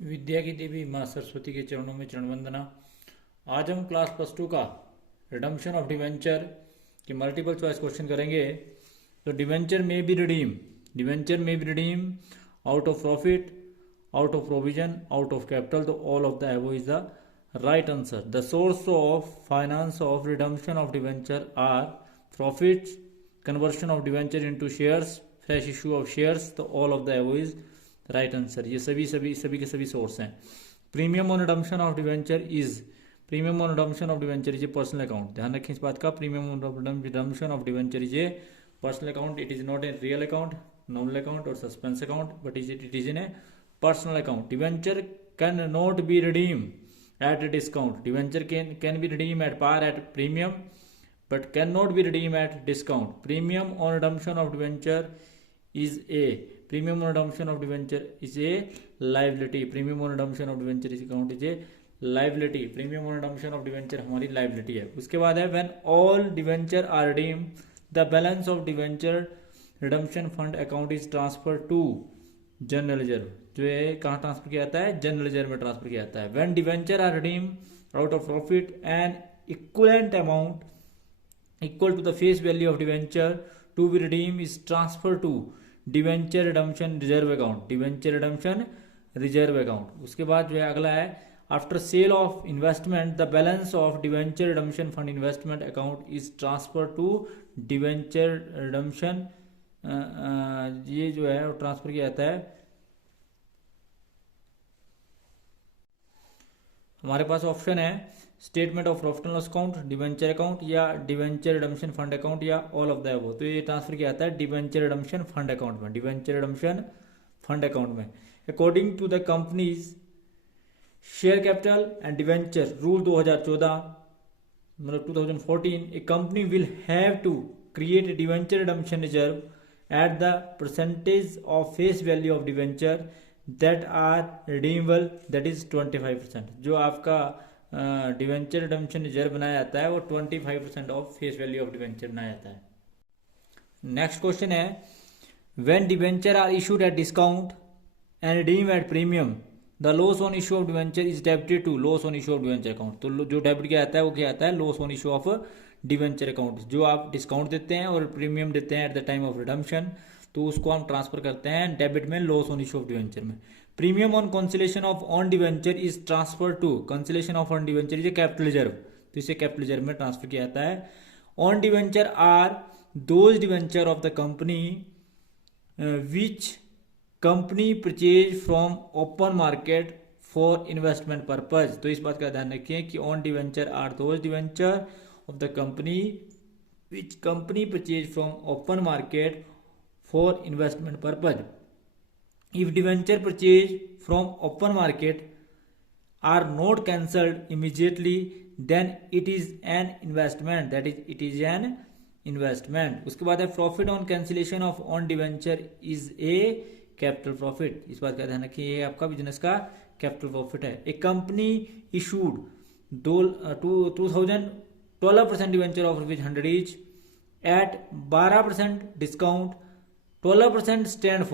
विद्या की देवी माँ सरस्वती के चरणों में चरण वंदना। आज हम क्लास +2 का रिडम्पशन ऑफ डिवेंचर के मल्टीपल चॉइस क्वेश्चन करेंगे। तो डिवेंचर में be redeem out of profit, out of provision, out of capital. तो all of the above is the right answer. The source of finance of redemption of debenture are profit, conversion of debenture into shares, fresh issue of shares. तो all of the above is right answer. ये सभी के सभी source हैं। Premium on redemption of debenture is a personal account. ध्यान रखें इस बात का। Premium on redemption of debenture is a personal account. It is not a real account, nominal account और suspense account, but it is in a personal account. Debenture can not be redeem at a discount. Debenture can be redeem at par, at premium, but cannot be redeemed at discount. Premium on redemption of debenture is a liability. Premium on redemption of debenture is account is a liability. Premium on redemption of debenture हमारी liability है। उसके बाद है when all debenture are redeemed, the balance of debenture redemption fund account is transferred to general reserve। जो है कहाँ transfer किया जाता है? जनरल रिजर्व में ट्रांसफर किया जाता है। when debenture are redeemed out of profit, an equivalent amount equal to the face value of debenture to be redeemed is transferred to debenture redemption reserve account। उसके बाद जो है अगला है after sale of investment the balance of debenture redemption fund investment account is transferred to debenture redemption। ये जो है वो ट्रांसफर किया जाता है। हमारे पास ऑप्शन है statement of profit and loss account, debenture account या डिवेंचर रिडम्पशन फंड अकाउंट या ऑल ऑफ द अबव। तो ये ट्रांसफर किया जाता है डिवेंचर रिडम्पशन फंड अकाउंट में। डिवेंचर रिडम्पशन फंड अकाउंट में according to the companies share capital and debenture rule 2014 मतलब 2014, a company will have to create a debenture redemption reserve at the percentage of face value of debenture that are redeemable, that is 25%। जो आपका debenture redemption reserve बनाया जाता है वो 25% of face value of debenture बनाया जाता है। Next question है when debenture are issued at discount and redeem at premium the loss on issue of debenture is debited to loss on issue of debenture account. तो जो debit किया जाता है वो क्या आता है? Loss on issue of debenture account. जो आप डिस्काउंट देते हैं और प्रीमियम देते हैं at the time of redemption, तो उसको हम ट्रांसफर करते हैं डेबिट में, loss on issue of debenture में। Premium on cancellation of on debenture is transfer to cancellation of on debenture is a capital reserve. तो इसे कैपिटल रिजर्व में ट्रांसफर किया जाता है। On debenture are those debenture of the company which company purchase from open market for investment purpose. तो इस बात का ध्यान रखिए कि on debenture are those debenture of the company which company purchase from open market for investment purpose. If debenture purchase from open market are not cancelled immediately, then it is an investment, that is it is an investment। उसके बाद है profit on cancellation of on debenture is a capital profit. इस बात का ध्यान रखिए, ये आपका बिजनेस का कैपिटल प्रॉफिट है। A company issued 12% debenture of ₹100 each at 12% discount. 12% stand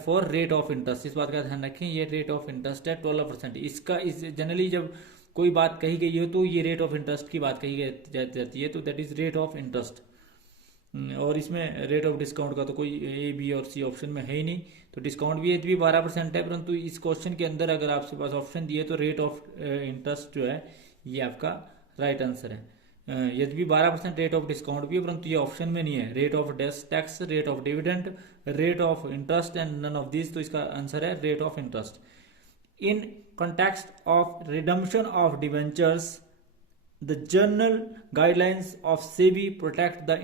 for rate of interest. इस बात का ध्यान रखें, ये रेट ऑफ इंटरेस्ट है 12%। इसका इस जनरली जब कोई बात कही गई हो तो ये रेट ऑफ इंटरेस्ट की बात कही जाती है, तो that is rate of interest. और इसमें रेट ऑफ डिस्काउंट का तो कोई ए बी और सी ऑप्शन में है ही नहीं, तो डिस्काउंट भी यदि 12% है, परंतु इस क्वेश्चन के अंदर अगर आपके पास ऑप्शन दिए तो रेट ऑफ इंटरेस्ट जो है ये आपका राइट आंसर है। यदि भी 12% रेट ऑफ डिस्काउंट भी है, परंतु ये ऑप्शन में नहीं है। Rate of tax, rate of dividend, rate of interest and none of this, तो इसका आंसर है rate of interest. In context of redemption of debentures the general guidelines of SEBI protect the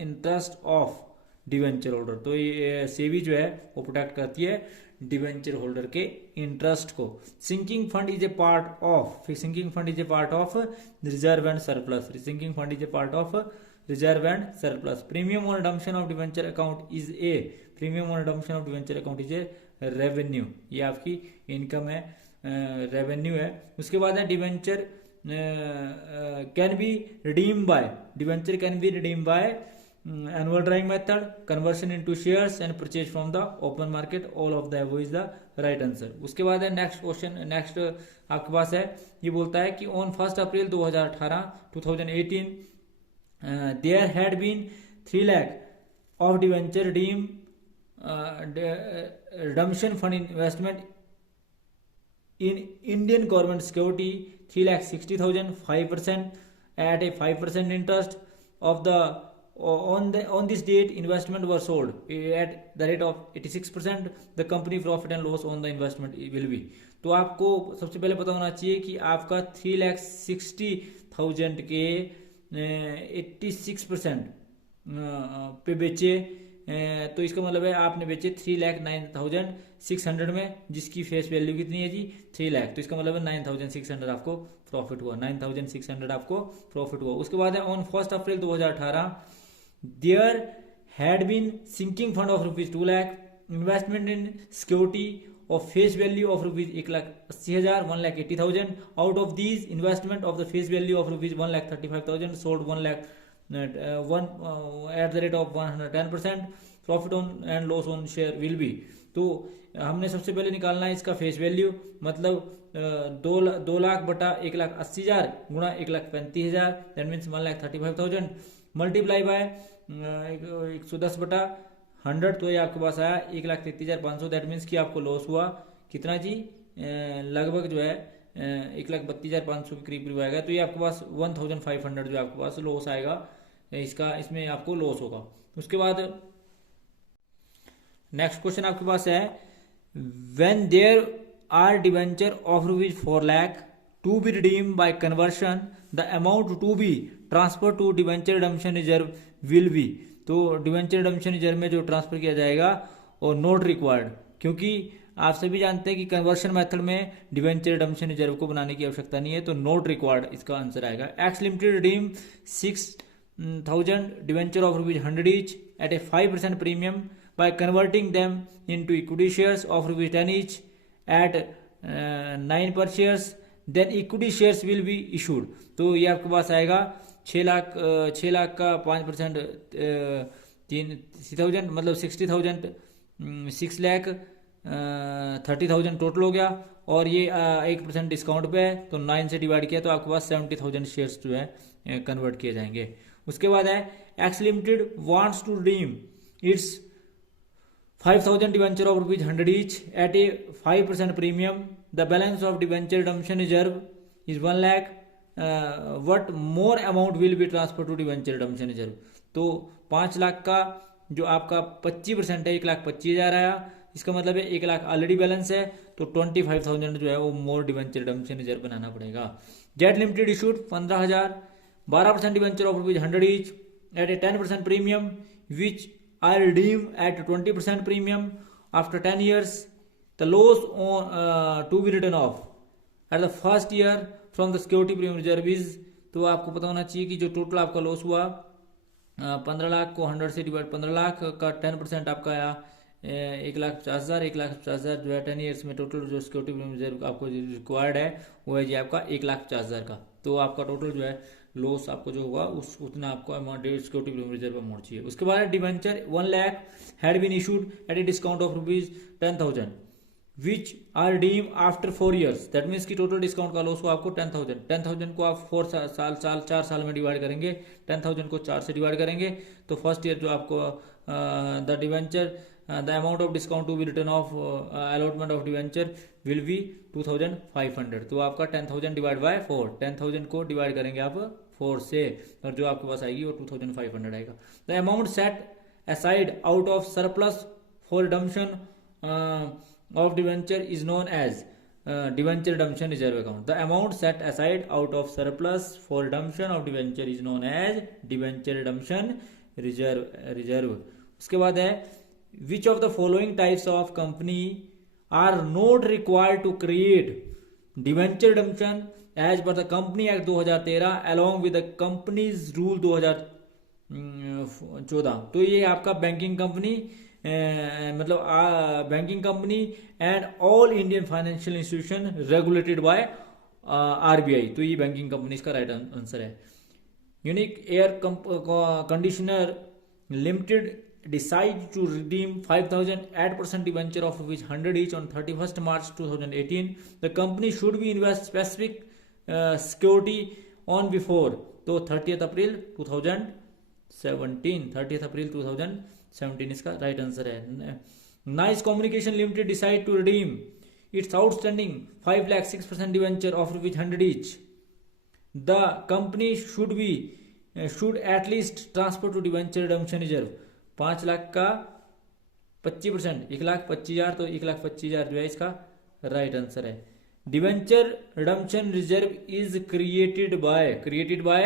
interest of debenture holder. तो ये सेबी जो है वो protect करती है डिवेंचर होल्डर के इंटरेस्ट को। Sinking fund is a part of reserve and surplus. Sinking fund is a part of reserve and surplus. Premium on redemption of debenture account is a revenue. ये आपकी income है, revenue है। उसके बाद है debenture can be redeem by annual drawing method, conversion into shares and purchase from the open market. All of the above is the right answer. उसके बाद है नेक्स्ट क्वेश्चन, नेक्स्ट आपके पास है, ये बोलता है कि on 1 April 2018 there had been 3 lakh of debenture redemption fund investment in Indian government security 3,60,000, 5% at a 5% interest of the on this date investment were sold at the rate of 86%. The company profit and loss on the investment will be. तो आपको सबसे पहले पता होना चाहिए कि आपका 3,60,000 के 86% पे बेचे, तो इसका मतलब है आपने बेचे 3,09,600 में, जिसकी फेस वैल्यू कितनी है जी 3 लाख, तो इसका मतलब है 9,600 आपको प्रॉफिट हुआ, 9,600 आपको प्रॉफिट हुआ। उसके बाद है on 1 April 2018 there had been sinking fund of rupees 2 lakh investment in security of face value of rupees 1,80,000, 1,80,000. Out of these investment of the face value of rupees 1,35,000 sold 1 lakh at the rate of 110%. Profit on and loss on share will be. तो हमने सबसे पहले निकालना है इसका face value, मतलब 2 लाख बटा 1,80,000 गुणा 1,35,000, दैट मीन्स 1,35,000 मल्टीप्लाई बाय 110 बटा 100, तो ये आपके पास आया 1,33,500। दैट मीन्स कि आपको लॉस हुआ कितना जी, लगभग जो है 1,32,500 के करीब आएगा। तो ये आपके पास 1,500 जो आपके पास लॉस आएगा, इसमें आपको लॉस होगा। उसके बाद नेक्स्ट क्वेश्चन आपके पास है when there are debenture of rupees 4 lakh to be redeem by conversion the amount to be transfer to debenture redemption reserve will be. तो डिवेंचर रिडम्पशन रिजर्व में जो ट्रांसफर किया जाएगा और नोट रिक्वायर्ड, क्योंकि आप सभी जानते हैं कि कन्वर्शन मेथड में डिवेंचर रिडम्पशन रिजर्व को बनाने की आवश्यकता नहीं है, तो नोट रिक्वायर्ड इसका आंसर आएगा। X limited redeem 6,000 debenture of rupees 100 each eight A 5% premium by converting them into equity shares of rupees 10 each at 9 per shares, then equity shares will be issued। तो ये आपके पास आएगा 6 लाख का 5% 3,000 मतलब 60,000, 6,30,000 total हो गया, और ये 1% डिस्काउंट पे है, तो 9 से डिवाइड किया तो आपके पास 70,000 शेयर्स जो है कन्वर्ट किए जाएंगे। उसके बाद है X limited wants to redeem its 5,000 debenture of rupees 100 each at a 5% premium. The balance of debenture redemption reserve is 1 lakh. What more amount will be transferred to debenture redemption reserve? तो 5 लाख का जो आपका 25% है 1,25,000 आया, इसका मतलब है 1 lakh already balance है, तो 25,000 जो है वो मोर डिवेंचर रिडम्पशन रिजर्व बनाना पड़ेगा। Jet limited issued 15,000 12% debenture of rupees 100 each at a 10% premium which I redeem at 20% premium after 10 years. The loss on to be written off at the first year from the security premium reserve is। तो आपको पता होना चाहिए कि जो total आपका loss हुआ 15 लाख को 100 से डिवाइड 15 लाख का 10% आपका आया 1,50,000। 1,50,000 जो है 10 ईयर्स में टोटल जो सिक्योरिटी प्रीमियम रिजर्व आपको रिक्वायर्ड है वो है जी आपका 1,50,000 का। तो आपका टोटल जो है लॉस आपको जो होगा उतना आपको amount security premium reserve amount चाहिए। उसके बाद debenture 1 lakh had been issued at a discount of rupees 10,000 which are redeem after 4 years. That means की टोटल डिस्काउंट का लॉस हुआ आपको 10,000 को आप 4 साल में डिवाइड करेंगे, 10,000 को 4 से डिवाइड करेंगे, तो फर्स्ट ईयर जो आपको the debenture the amount of discount to be written off allotment of debenture will be 2,500। तो आपका 10,000 डिवाइड बाय 4, 10,000 को डिवाइड करेंगे आप 4 से, और जो आपके पास आएगी वो 2,500 आएगा। The amount set aside out of surplus for redemption of debenture is known as debenture redemption reserve account. The amount set aside out of surplus for redemption of debenture is known as debenture redemption reserve. उसके बाद है which of the following types of company are not required to create debenture redemption as per the Company Act 2013 along with the Companies Rule 2014। तो ये आपका banking company मतलब banking company and all Indian financial institution regulated bye RBI, तो ये banking company इसका right answer है। Unique air conditioner limited decide to redeem 5,000 8% debenture of which 100 each on 31st March 2018. The company should be invest specific security on before. तो 30th April 2017, 30th April 2017 इसका right answer है. Nice communication limited decide to redeem its outstanding 5 lakh 6% debenture of which 100 each. The company should at least transfer to debenture redemption reserve 5 lakh का 25%, 1,25,000, तो 1,25,000 जो है इसका right answer है. Debenture redemption reserve is created by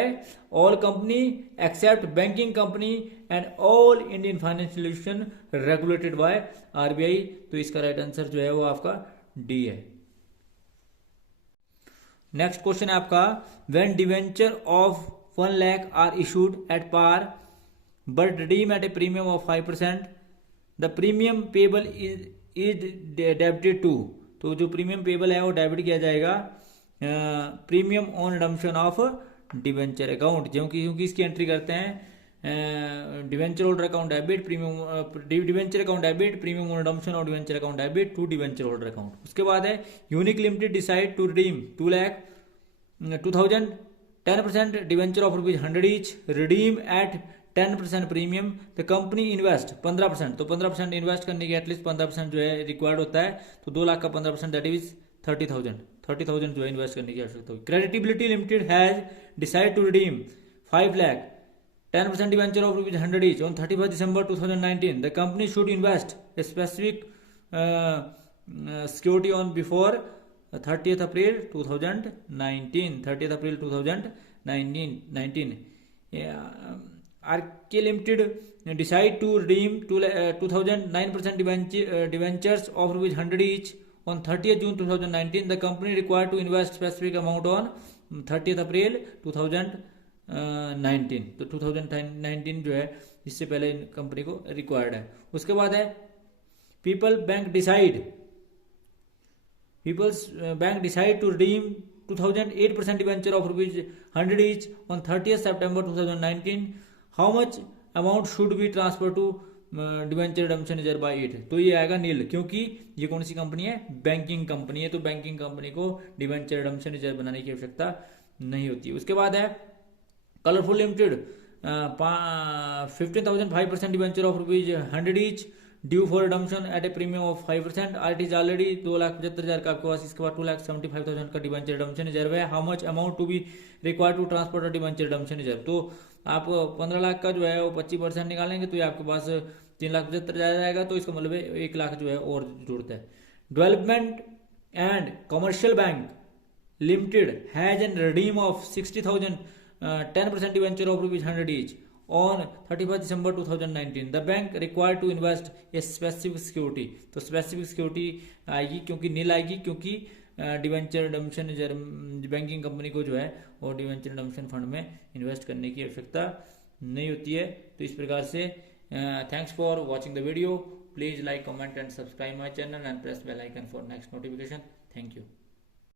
all company except banking company and all Indian financial institution regulated by RBI. तो इसका right answer जो है वो आपका डी है. नेक्स्ट क्वेश्चन है आपका, when debenture of 1 lakh are issued at par but redeem at a premium of 5%, the premium payable is debited to. तो जो प्रीमियम पेबल है वो डेबिट किया जाएगा premium on redemption of debenture account. क्योंकि इसकी एंट्री करते हैं debenture holder account debit, premium debenture account debit, premium on redemption और debenture account debit to debenture holder account. उसके बाद है Unique Limited decide to redeem 2,00,000 10% debenture of ₹100 each, redeem at 10% premium. The company invest 15%, तो 15% invest करने के at least 15% जो है required होता है. तो 2 लाख का 15% दैट इज 30,000 जो है इन्वेस्ट करने की आवश्यकता होगी. Creditability limited has decide to redeem 5 lakh 10% debenture of ₹100 each on 31st December 2019. The company should invest a specific security on before 30th April 2019. 30th April 2019. RK limited decide to redeem 2,009% debentures of ₹100 each on 30th June 2019. The company required to invest specific amount on 30th April 2019. तो 2019 जो है इससे पहले company को required है. उसके बाद है People's Bank decide to redeem 2,008% debenture of ₹100 each on 30th September 2019. How much amount should be transfer to debenture redemption reserve by it. तो ये आएगा नील, क्योंकि ये कौन सी कंपनी है, बैंकिंग कंपनी है. तो बैंकिंग कंपनी को डिवेंचर रिडम्पशन रिजर्व बनाने की आवश्यकता नहीं होती. उसके बाद है colourful limited 15,005% debenture of ₹100 each due for redemption at A premium of 5%. R is already 2,75,000 का आपके पास. इसके बाद 2,75,000 का डिवेंचर रिडम्पशन रिजर्व है. How much amount to be required to transfer debenture redemption reserve. तो आप 15 लाख का जो है वो 25% निकालेंगे तो ये आपके पास 3,75,000 जाएगा. तो इसका मतलब है 1 लाख जो है और जरूरत है. Development and commercial bank limited has an redeem of 60,000 10% debenture of ₹100 each on 31st December 2019. The bank required to invest a specific security. तो स्पेसिफिक सिक्योरिटी आएगी, क्योंकि नील आएगी, क्योंकि डिवेंचर रिडम्पशन बैंकिंग कंपनी को जो है वो डिवेंचर रिडम्पशन फंड में इन्वेस्ट करने की आवश्यकता नहीं होती है. तो इस प्रकार से thanks for watching the video. Please like, comment and subscribe my channel and press bell icon for next notification. Thank you.